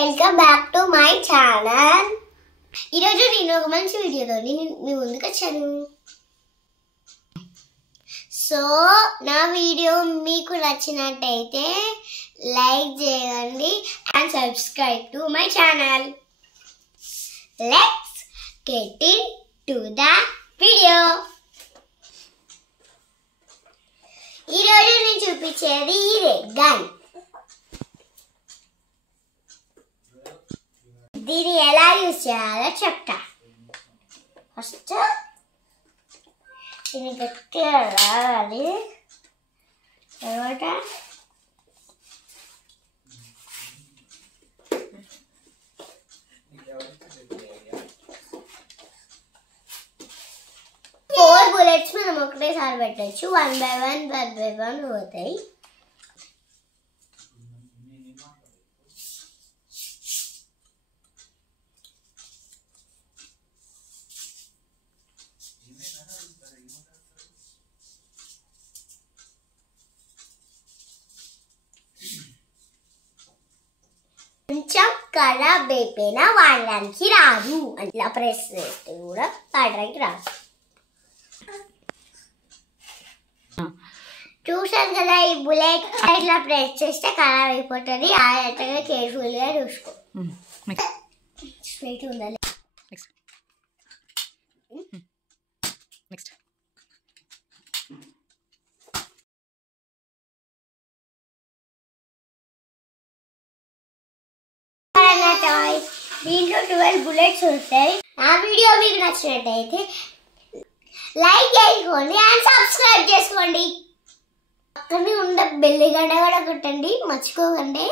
Welcome back to my channel. ఈరోజు నేను ఒక మంచి వీడియోతో మీ ముందుకు వచ్చాను. సో నా వీడియో మీకు నచ్చినట్టయితే లైక్ చేయండి and subscribe to my channel. Let's get in to the video. ఈరోజు నేను చూపించేది ఇదే గన్. దీన్ని ఎలా యూజ్ చేయాలో చెప్తా. ఫస్ట్ దీన్ని గట్టిగా రావాలి. తర్వాత ఫోర్ బుల్లెట్స్ మనం ఒకటేసారి పెట్టచ్చు. 1 by 1 పోతాయి. కొంచెం ఖరాబ్ అయిపోయినా వాడడానికి రాదు. అట్లా ప్రెస్ చేస్తే కూడా వాడడానికి రాదు. చూసాను కదా, ఈ బుల్లెట్ ఇట్లా ప్రెస్ చేస్తే ఖరాబ్ అయిపోతుంది. అట్లా కేర్ఫుల్ గా చూసుకో. స్వీట్ ఉండాలి. దీంట్లో 12 బుల్లెట్స్ ఉంటాయి. ఆ వీడియో మీకు నచ్చినట్టయితే లైక్ చేసుకోండి అండ్ సబ్స్క్రైబ్ చేసుకోండి. పక్కనే ఉండే బెల్ గంట కూడా కొట్టండి, మర్చిపోకండి.